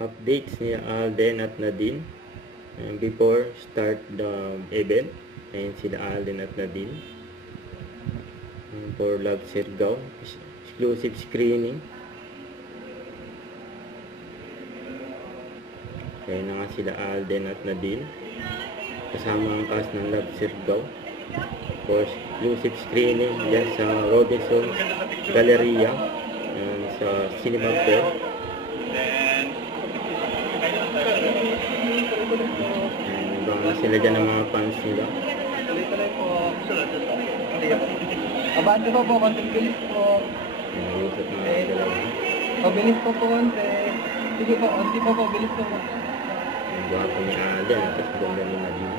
updates ni Alden at Nadine before start the event. Ayan sila Alden at Nadine for Love Sirgaw exclusive screening. Ayan na nga sila Alden at Nadine kasama ang cast ng Love Sirgaw for exclusive screening dyan sa Robinsons Galleria sa Cinema 4. Abangan sila dyan ng mga fans nila. Tuloy-tuloy po. Abante pa po, konting bilis po. Nangusap na mga dalawa. Pabilis po po, konti. Sige po, konti pa po, bilis po po. Ang gwapo ni Alden at ang ganda ni Nadine.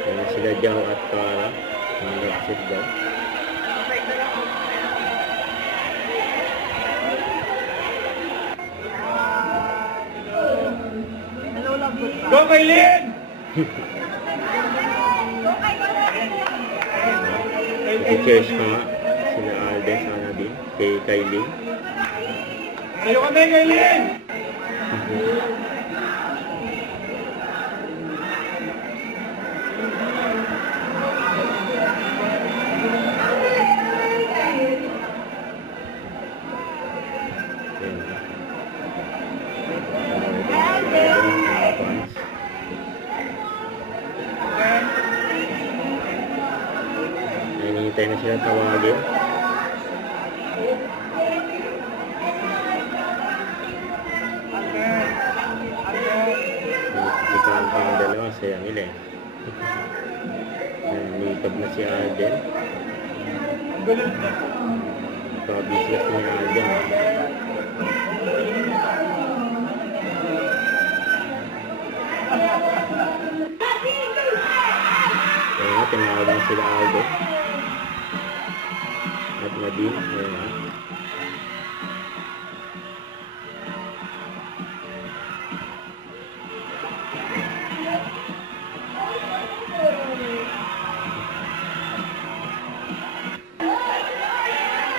Kaya sila Jao at Cara ng Love Sirgaw. Go Kailin! Cheers pa nga sila Alden sa Nadine kay Kailin. Sayo kami Kailin! Hinihintay na sila tawagin. Ikaw pa ang dalawa, saya nila eh. Nipag na si Alden. Pabisi kasi ni Alden eh. Kaya nga, tinawag na sila Alden at Nadine. Ayan nga.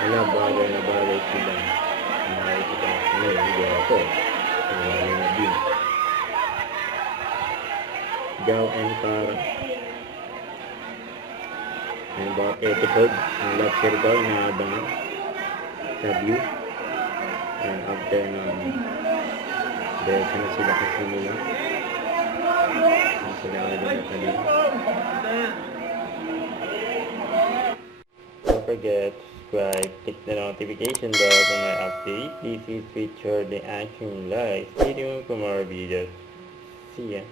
Wala, bagay na bagay sila. Nakikita ngayon, hindi ako. Wala na Nadine. Jao and Cara. Yung bawat episode ng Love Sirgaw na abangan sa view. And after ng diretso na sila kasi nila. Sila agad na kanila. Don't forget to subscribe, click the notification bell for my update. This is feature the action live video for more videos. See ya.